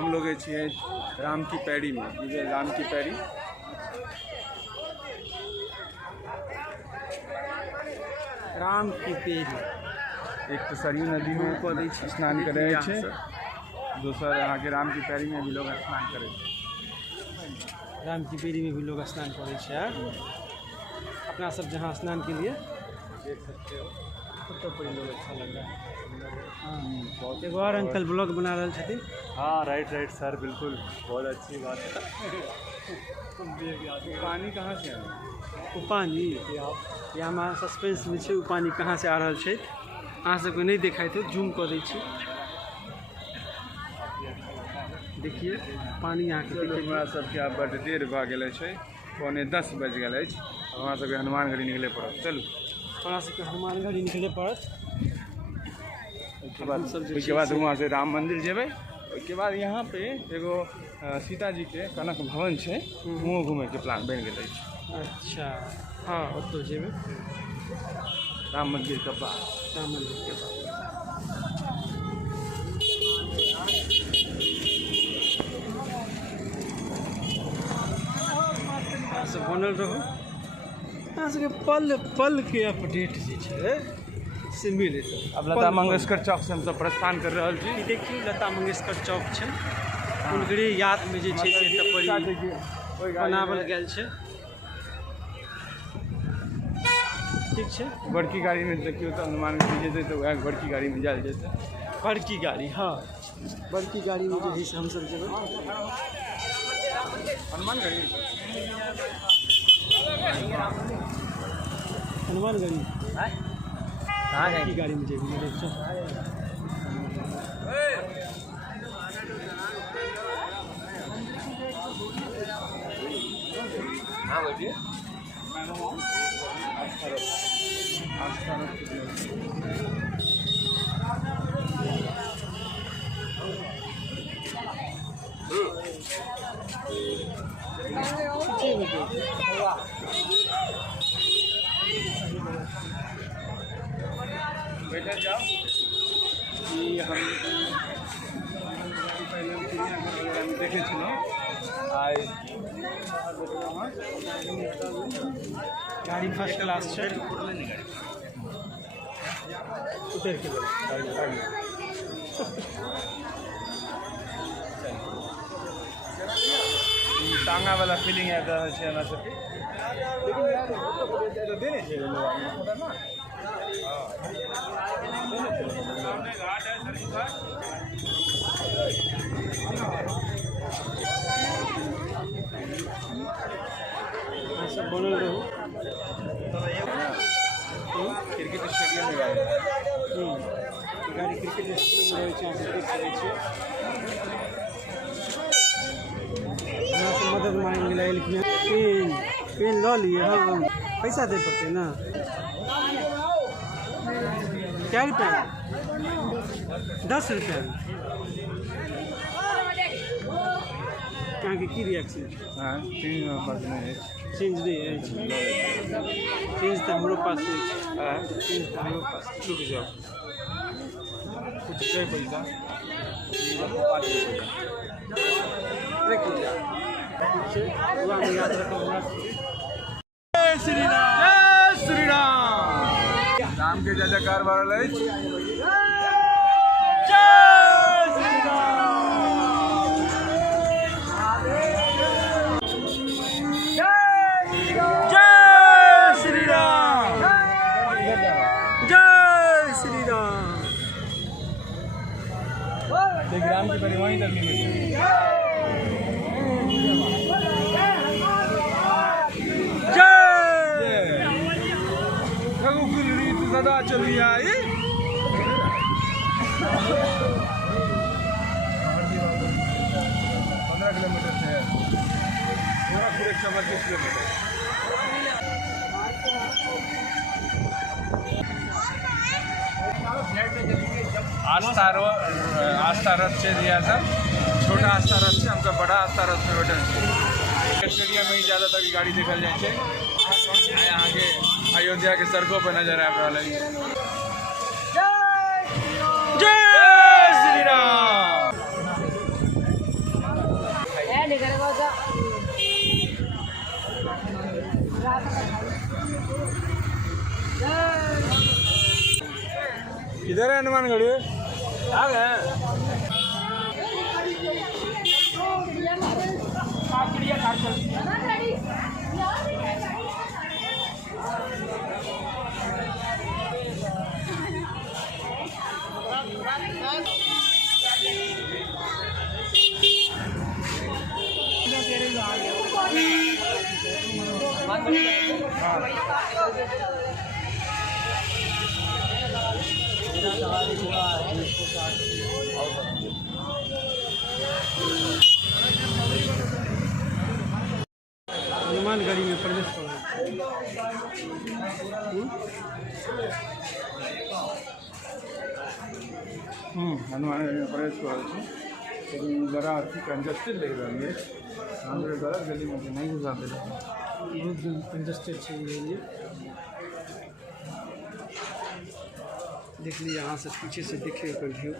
हम लोग छे राम की पैड़ी में, ये राम की पैड़ी। राम की पैड़ी एक तो सरयू नदी में स्नान करे छे, दूसरा यहाँ के राम की पैड़ी में भी लोग स्नान करे। राम की पैड़ी में भी लोग स्नान करे छे। अपना सब जहाँ स्नान के लिए देख सकते हो, तो बड़ी लोग अच्छा लग रहा है। हाँ, एक और अंकल ब्लॉग बना रहे थे। हाँ राइट सर, बिल्कुल बहुत अच्छी बात है। पानी कहाँ से आया? वो पानी या हमारा सस्पेंस में छे, वो पानी कहाँ से आ रहा है अहाँ सबके नहीं दिखाई थे, जूम कर दी। देखिए पानी यहाँ के हमरा सबके आब बड़ देर भऽ गेल छै, 9:45 बज गेल अछि। हमरा सबके हनुमानगढ़ी निकले पड़त। चलू हमरा सबके हनुमानगढ़ी निकले पड़त। उसके बाद वहाँ से राम मंदिर जेबै। उसके बाद यहाँ पे एगो सीता जी के कनक भवन है, वहाँ घूमे के प्लान बन गए। अच्छा हाँ, तो जेबै राम मंदिर के पास। राम मंदिर के पास सब बनल रहो। अहाँ सबके पल पल के अपडेट जे छै से मिले। अब लता मंगेशकर चौक से हम सब प्रस्थान कर रहे छी। देखिए लता मंगेशकर चौक छै, उनकरे याद में जे छै से टपरी बनावल गेल छै। ठीक छै, बड़की गाड़ी में देखियो तो हनुमानगढ़ी जेतै तो वह बड़की गाड़ी में जायल जेतै। बड़की गाड़ी, हाँ बड़की गाड़ी में जो है से हम सब जेबै हनुमानगढ़ी। हनुमानगढ़ी कहाँ की गाड़ी में जेबै। हाँ बोलिए। बैठा जाओ। ये हम पहले चिड़ियाघर में देखे छलहुँ। आइ गाड़ी फर्स्ट क्लास है, उतर के टांगा वाला फीलिंग आबि रहल छै हमरा सबके। लेकिन यार देने छै लोग ना। घाट है सरयू घाट। सब बनल रहो। क्रिकेट स्टेडियम में गाड़ी क्रिकेट स्टेडियम में रहे देख सकै छियै। यहाँ से मदद मांगे लगे, लेकिन पेन लऽ लिए। हाँ पैसा दे पड़ते ना। क्या रुपया? 10 रुपया। यहाँ के की रिएक्शन? हाँ चेंज नहीं है। चेंज तो हमारे पास है। चेंज तो हमारे पास। रुक जाओ, कुछ छै पैसा। याद रखो। जय श्री राम, जय श्री राम। राम के जय जयकार भरल अछि। राम की पैड़ी वहीं तक नहीं जय रघुकुल रीत सदा चली आई। 15 किलोमीटर से है, गोरखपुर 132 किलोमीटर। आस्था रथ से दिया सब छोटा आस्था रथ से हम सब बड़ा आस्था रथ में बैठल स्टेडियम में ही ज़्यादातर गाड़ी देखल जाए। यहाँ के अयोध्या के सड़कों पर नजर आ रहा है। जय श्री राम। किधर है हनुमानगढ़ी? आ गए। हनुमानगढ़ी में प्रवेश करो। हनुमानगढ़ी में प्रवेश करो लेकिन जरा कंजस्टेड लग रहा है। हमरे गलत गली में नहीं घुसाते लोग। बहुत कंजस्टेड चाहिए। देख लीजिए यहाँ से पीछे से देखिए व्यू।